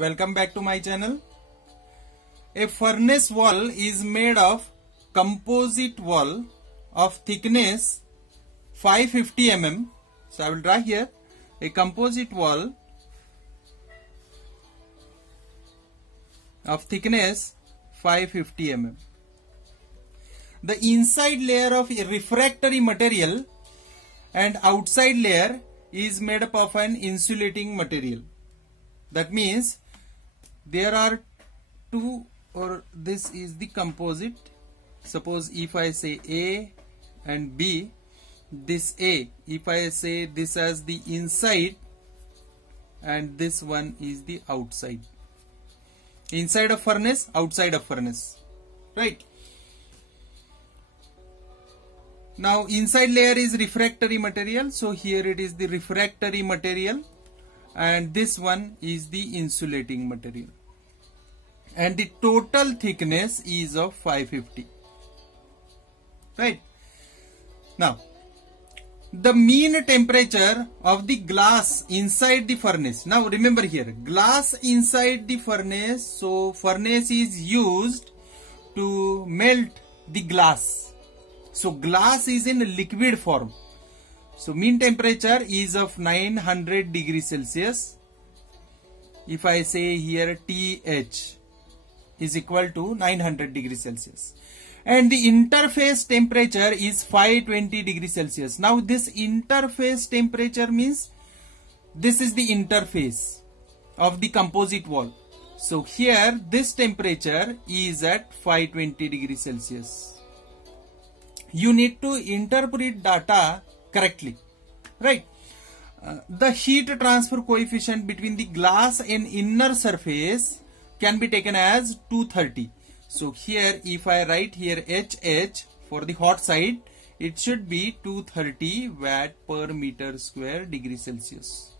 Welcome back to my channel. A furnace wall is made of composite wall of thickness 550 mm. So I will draw here a composite wall of thickness 550 mm. The inside layer of a refractory material and outside layer is made up of an insulating material. That means there are two, or this is the composite. Suppose if I say A and B, this A, if I say this as the inside and this one is the outside. Inside of furnace, outside of furnace, right? Now inside layer is refractory material, so here it is the refractory material and this one is the insulating material, and the total thickness is of 550, right? Now the mean temperature of the glass inside the furnace. Now remember here, glass inside the furnace, so furnace is used to melt the glass. So glass is in liquid form. So mean temperature is of 900 degrees Celsius. If I say here TH is equal to 900 degrees Celsius. And the interface temperature is 520 degrees Celsius. Now this interface temperature means this is the interface of the composite wall. So here this temperature is at 520 degrees Celsius. You need to interpret data correctly, right? The heat transfer coefficient between the glass and inner surface can be taken as 230. So here if I write here HH for the hot side, it should be 230 watt per meter square degree Celsius.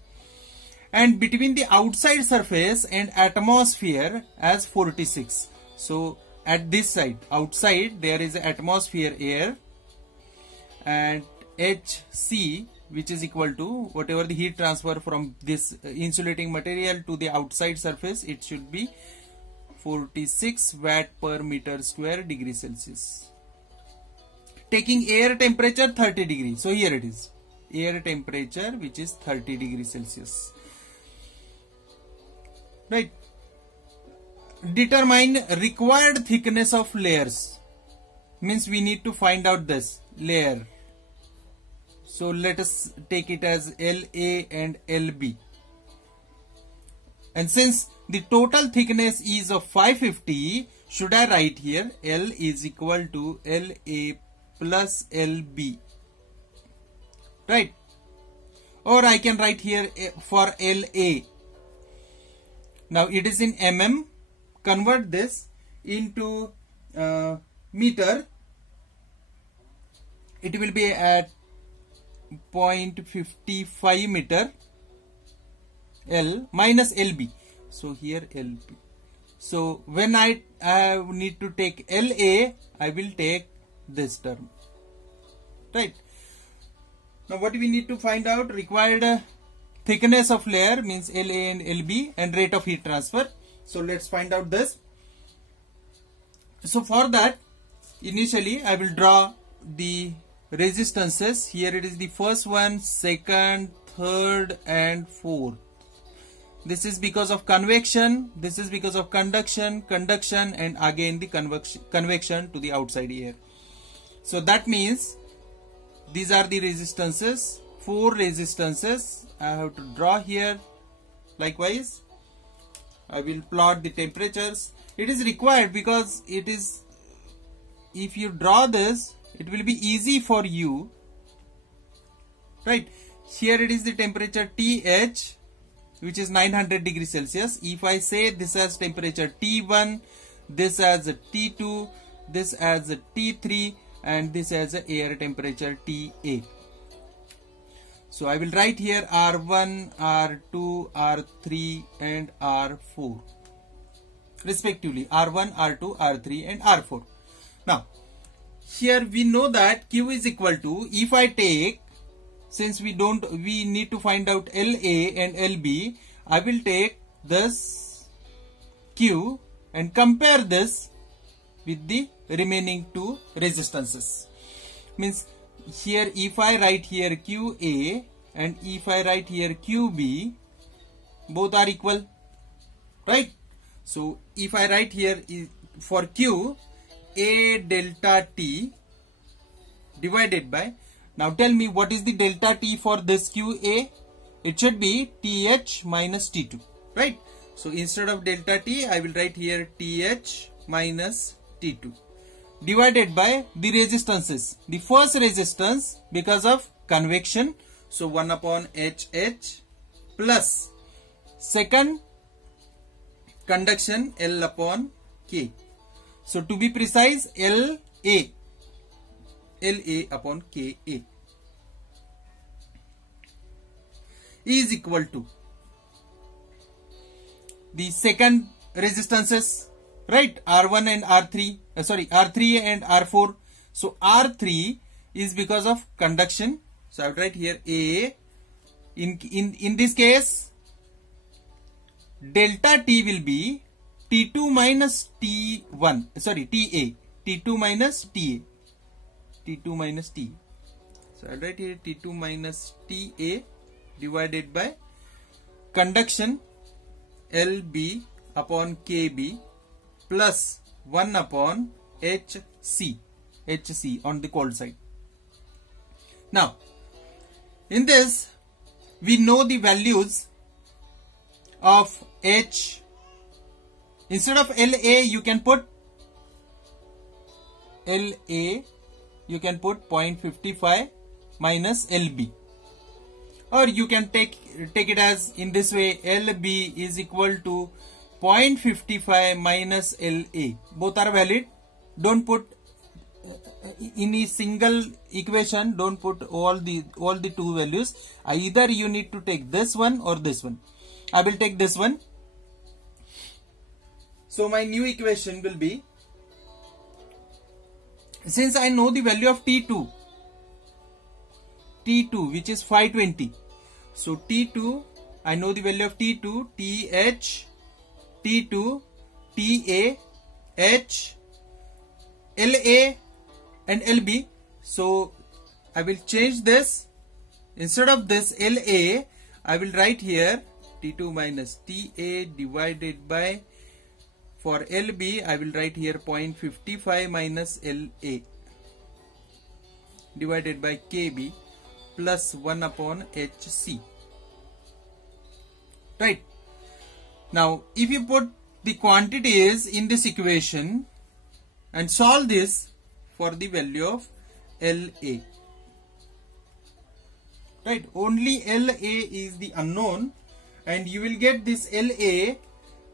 And between the outside surface and atmosphere as 46. So at this side, outside there is atmosphere air, and HC, which is equal to whatever the heat transfer from this insulating material to the outside surface, it should be 46 watt per meter square degree Celsius. Taking air temperature 30 degrees. So here it is, air temperature which is 30 degrees Celsius, right? Determine required thickness of layers. Means we need to find out this layer. So let us take it as LA and LB. And since the total thickness is of 550, should I write here L is equal to LA plus LB, right? Or I can write here for LA. Now it is in mm. Convert this into meter. It will be at 0.55 meter L minus LB. So here LB. So when I need to take LA, I will take this term, right? Now what we need to find out, required thickness of layer means LA and LB, and rate of heat transfer. So let's find out this. So for that, initially I will draw the resistances. Here it is the first one, second, third and fourth. This is because of convection, this is because of conduction, and again the convection to the outside air. So that means these are the resistances, 4 resistances I have to draw here. Likewise I will plot the temperatures. It is required because it is, if you draw this, it will be easy for you, right? Here it is the temperature TH, which is 900 degrees Celsius. If I say this as temperature T1, this as a T2, this as a T3, and this as a air temperature TA. So I will write here R1, R2, R3 and R4 respectively. R1, R2, R3 and R4. Now here we know that Q is equal to, if I take, since we need to find out LA and LB, I will take this Q and compare this with the remaining two resistances. Means here if I write here QA and if I write here QB, both are equal, right? So if I write here for Q, A delta T divided by, now tell me what is the delta T for this QA? It should be TH minus T2, right? So instead of delta T, I will write here TH minus T2 divided by the resistances. The first resistance because of convection, so 1 upon HH, plus second conduction L upon K. So to be precise, LA upon KA is equal to the second resistances, right? R1 and R3, R3 and R4. So R3 is because of conduction. So I will write here A. In this case, delta T will be T2 minus T1. TA. T2 minus TA. T2 minus TA. So I will write here T2 minus TA divided by conduction LB upon KB plus 1 upon HC on the cold side. Now, in this, we know the values of H. Instead of LA, you can put 0.55 minus LB. Or you can take it as in this way, LB is equal to 0.55 minus LA. Both are valid. Don't put in a single equation, don't put all the two values. Either you need to take this one or this one. I will take this one. So my new equation will be, since I know the value of T2 which is 520. So T2, I know the value of T2, TH, T2, TA, H, LA and LB. So I will change this. Instead of this LA, I will write here T2 minus TA divided by, for LB, I will write here 0.55 minus LA divided by KB plus 1 upon HC. Right. Now, if you put the quantities in this equation and solve this for the value of LA. Right. Only LA is the unknown and you will get this LA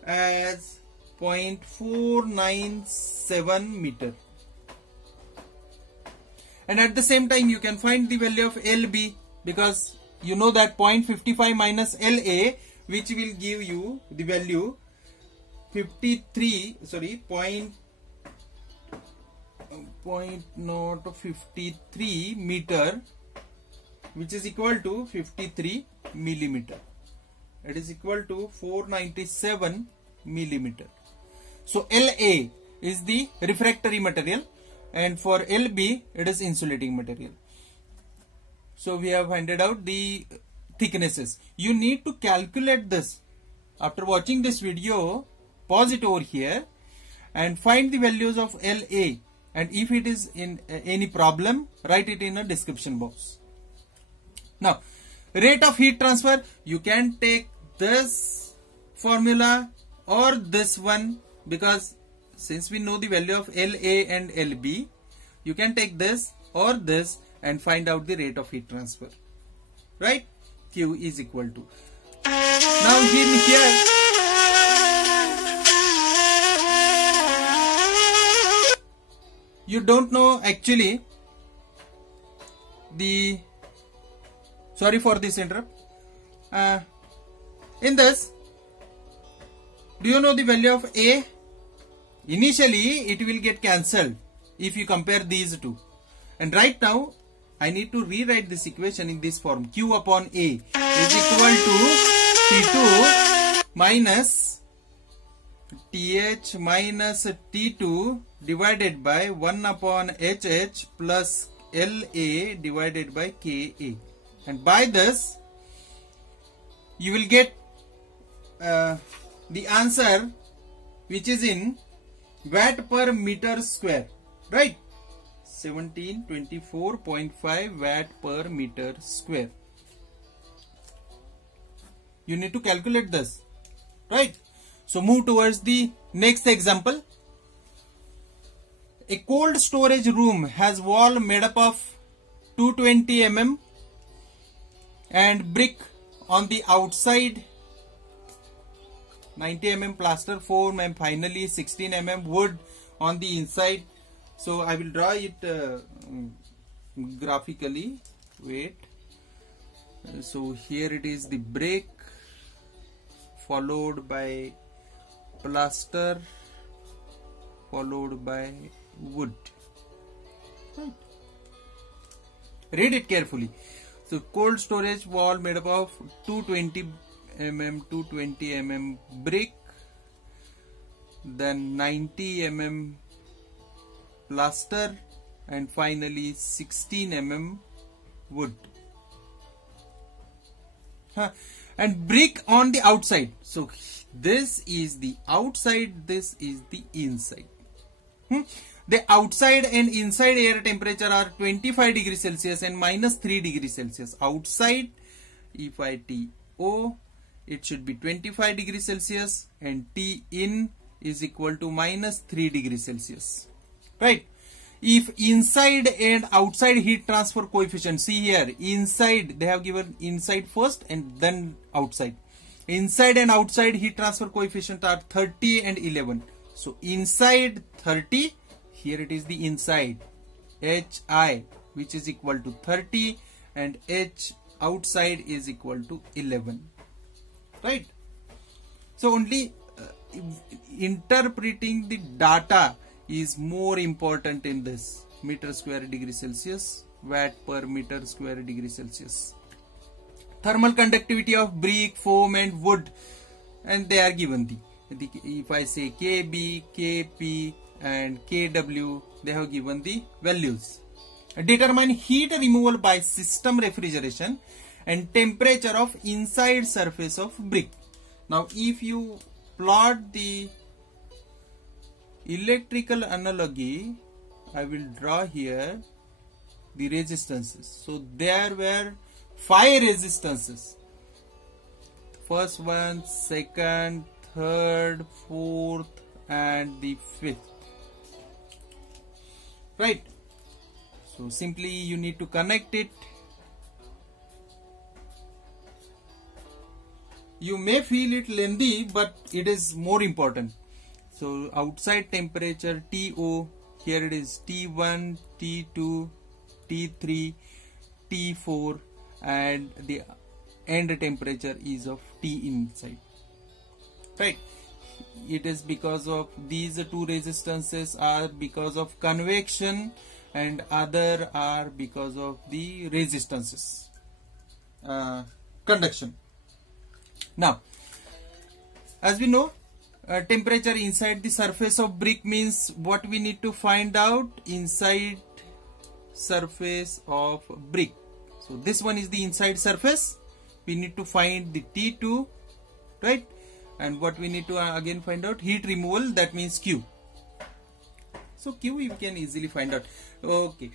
as 0.497 meter. And at the same time you can find the value of LB because you know that 0.55 minus LA, which will give you the value 0.53 meter, which is equal to 53 millimeter. It is equal to 497 millimeter. So LA is the refractory material and for LB it is insulating material. So we have finded out the thicknesses. You need to calculate this. After watching this video, pause it over here and find the values of LA, and if it is in any problem, write it in a description box. Now, rate of heat transfer, you can take this formula or this one, because since we know the value of LA and LB, you can take this or this and find out the rate of heat transfer. Right? Q is equal to. Now here you don't know actually the, sorry for this interrupt. In this, do you know the value of A? Initially it will get cancelled if you compare these two. And right now I need to rewrite this equation in this form. Q upon A is equal to T2 minus TH minus T2 divided by 1 upon HH plus LA divided by KA. And by this, you will get the answer which is in watt per meter square, right? 1724.5 watt per meter square. You need to calculate this, right? So move towards the next example. A cold storage room has wall made up of 220 mm and brick on the outside, 90 mm plaster form, and finally 16 mm wood on the inside. So I will draw it graphically. Wait. So here it is the brick followed by plaster followed by wood. Right. Read it carefully. So cold storage wall made up of 220 mm brick, then 90 mm plaster, and finally 16 mm wood. And brick on the outside. So this is the outside, this is the inside. The outside and inside air temperature are 25 degrees Celsius and minus 3 degrees Celsius. Outside, if I TO, it should be 25 degrees Celsius, and T in is equal to minus 3 degrees Celsius. Right? If inside and outside heat transfer coefficient, see here, inside, they have given inside first and then outside. Inside and outside heat transfer coefficient are 30 and 11. So inside 30, here it is the inside, HI, which is equal to 30, and H outside is equal to 11. Right? So only interpreting the data is more important in this. Meter square degree Celsius, watt per meter square degree Celsius. Thermal conductivity of brick, foam and wood, and they are given if I say KB, KP and KW, they have given the values. Determine heat removal by system refrigeration and temperature of inside surface of brick. Now if you plot the electrical analogy, I will draw here the resistances. So there were 5 resistances. First one, second, third, fourth and the fifth. Right? So simply you need to connect it. You may feel it lengthy, but it is more important. So outside temperature TO, here it is T1, T2, T3, T4, and the end temperature is of T inside. Right? It is because of these 2 resistances are because of convection and other are because of the resistances, conduction. Now, as we know, temperature inside the surface of brick means what we need to find out inside surface of brick. So this one is the inside surface. We need to find the T2, right? And what we need to again find out, heat removal, that means Q. So Q you can easily find out. Okay.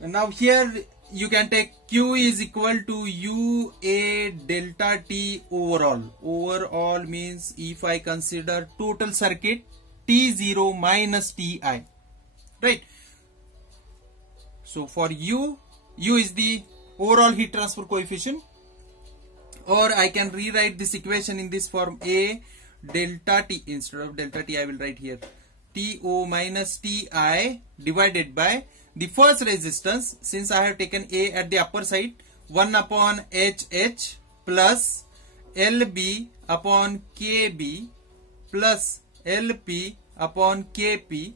Now here you can take Q is equal to UA delta T overall. Overall means if I consider total circuit T0 minus Ti. Right. So for U is the overall heat transfer coefficient. Or I can rewrite this equation in this form, A delta T, instead of delta T I will write here TO minus Ti divided by the first resistance, since I have taken A at the upper side, 1 upon HH plus LB upon KB plus LP upon KP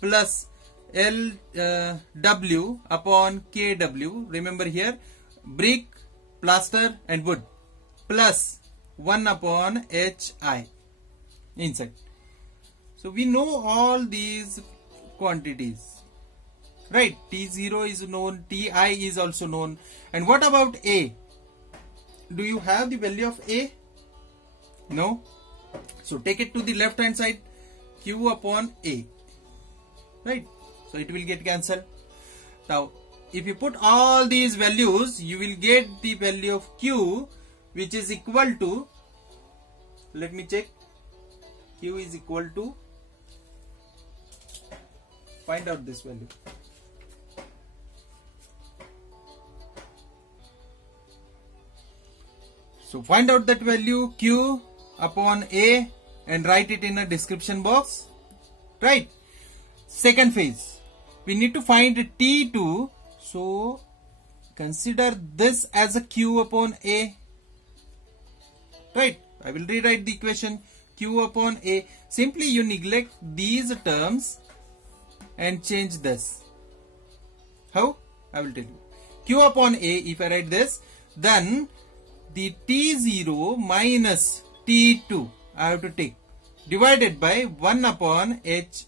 plus LW upon KW. Remember here, brick, plaster and wood, plus 1 upon HI inside. So we know all these quantities, right? T0 is known, Ti is also known. And what about A? Do you have the value of A? No. So take it to the left hand side, Q upon A, right? So it will get cancelled. Now if you put all these values, you will get the value of Q, which is equal to, let me check, Q is equal to, find out this value. So find out that value Q upon A and write it in a description box, right? Second phase, we need to find T2. So consider this as a Q upon A, right? I will rewrite the equation Q upon A. Simply you neglect these terms and change this. How? I will tell you. Q upon A, if I write this, then the T0 minus T2 I have to take, divided by 1 upon HH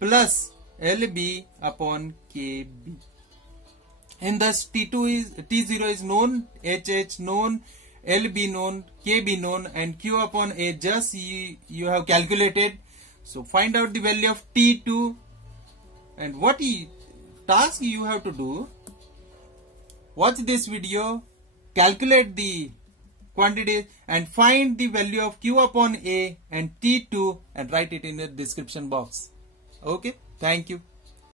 plus LB upon KB. And thus T0 is known, HH known, LB known, KB known, and Q upon A just you have calculated. So find out the value of T2, and what task you have to do, watch this video, calculate the quantity and find the value of Q upon A and T2 and write it in the description box. Okay, thank you.